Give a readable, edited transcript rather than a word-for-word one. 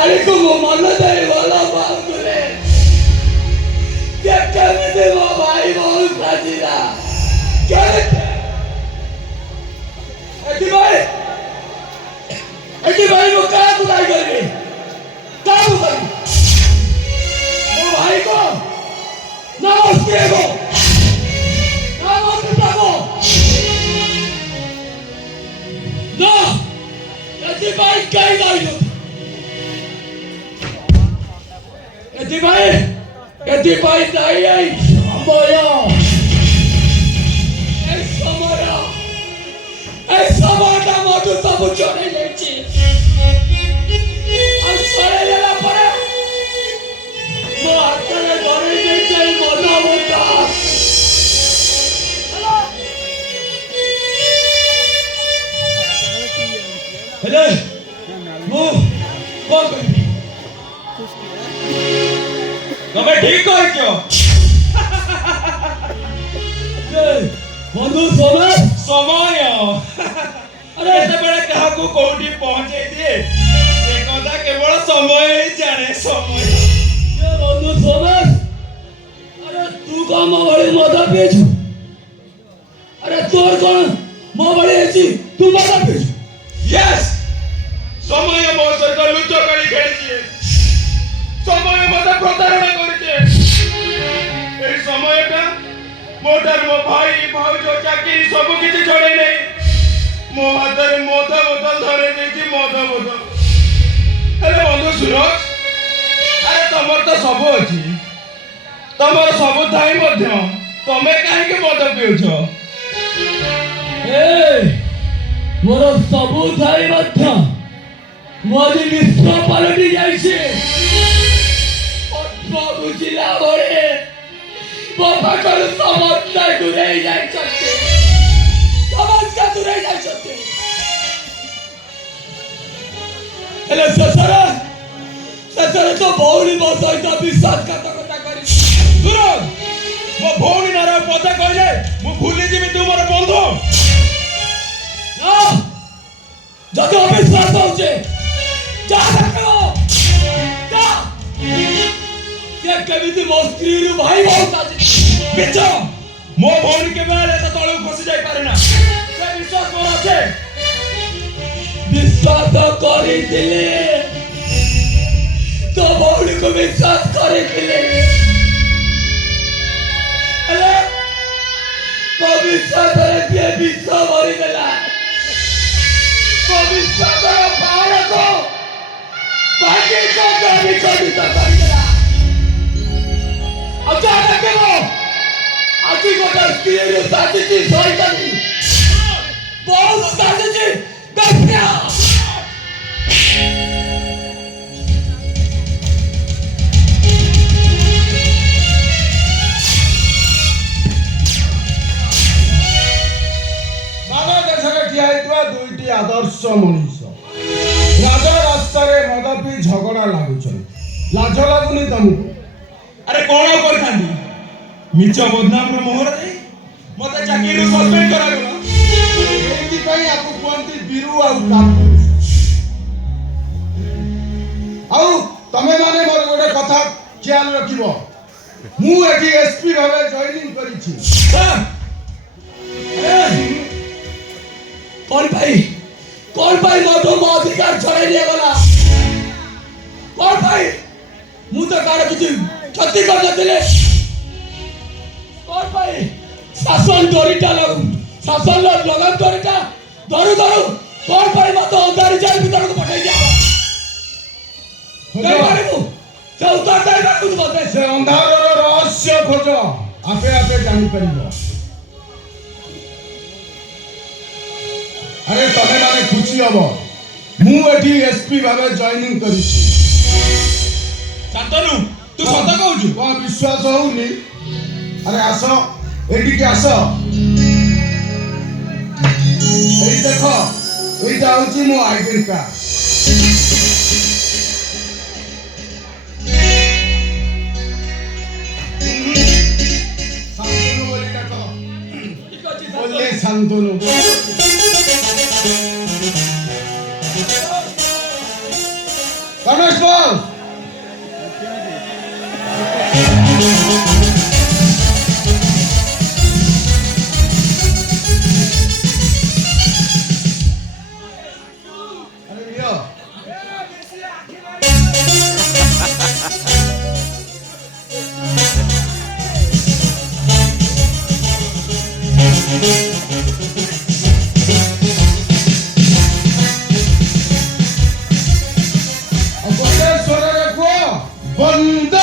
नारीको म मन दे वाला बाबुले क्या कहते वो भाई बहुत राजीरा क्या एटी भाई को क्या बुराई करेगी क्या बुराई वो भाई को ना उसके को ना उसके को ना एटी भाई क्या ही नहीं एटी भाई नहीं है मोया ऐसा मोटा मोटू सब चोरी लेची और सोरे लेला पड़े वो अकेले घरे लेचे मोटा मोटा हेलो वो कौन करी तुम्हें ठीक हो क्यों बंधु समय समय अरे एते बेले कहा को कोठी पहुंचे दिए ए कथा केवल समय ही जाने समय ये बंधु समय अरे तू का मोबाइल मदा पेछु अरे तोर कौन मोबाइल अछि तू मदा पेछु यस समय मो सहित लुचो करी खेलिए समय मते प्रतारणा करिचे ए समयटा मोटर मो भाई भाउजो चाकरी सब किछि छोड़े नै मो हाथ में मद बोतल धरे देछि मद बोतल अरे बंधु सुरज अरे तमर तो सब अछि तमर सब थाई मध्य तमे काहे के मद पिउछ ए मोर सबु थाई मध्य मोदी विश्व पलटी जाइछे बाबू जिला भरे बाबा कर समझता दूरे जाई सकते समझ का दूरे जाई सकते हेलो ससरा तो भौरी बसई तो विश्वास करता करी सुरज मो भौणी नारा पता कहले मु भूली जिमि तुमर बंधु ना जब अविश्वास होचे जा रखो जा ये कभी मो स्त्री भाई बहुत আছে बेचो मो भौणी के बेले तो तळु खसी जाई पारे ना से विश्वास मोर আছে विश्वास करी दिले तो भौणी को विश्वास करी दिले अरे तो विश्वास करे विश्वास भरी देला तो विश्वास पावर को बाकी को भी कभी तो कर देला अचानक के वो आजी को दस्तीरे साथी की सोई करी बहुत साथी की गप्पिया बाबा देशरे ठिया हेतुआ दुईटी आदर्श मनीष राजा रास्तारे मद पी झगड़ा लागुछन लाज लागुनी तमको अरे कोण करथांदी मिच बदनाम रो मोहर दे मते चाकरी सस्पेंड करा गला एति पई आपु कोंती बिरु आ कापु आउ तमे माने मोर गोटे कथा ख्याल रखिबो मु एठी एसपी भाबे जॉइनिंग करिछि कौन भाई मोटो मो अधिकार छड़ाई लिया गला कौन भाई मु तो कार किछि क्षति कर देले कौन भाई शासन डोरीटा शासन लगाम डोरीटा धरु कौन भाई मत अंधारी जेल भीतर को पठाई दिया काय मारिबु से उतार दाई बाकु बोलते से अंधार रो रहस्य खोज आपे आपे जानि परिबो अरे तमे माने खुशी हबो मु एठी एसपी भाबे जॉइनिंग करिछि शांतनु तू सत कहू कौन विश्वास होउनी अरे आसो एठी के आसो एई देखो एइटा होची मो आईडी कार्ड शांतनु बोली डाको बोले शांतनु गणेश ଦିଅ। ଆଉ ଗୋଟେ ସ୍ୱରରେ କୁହ, ବନ୍ଦେ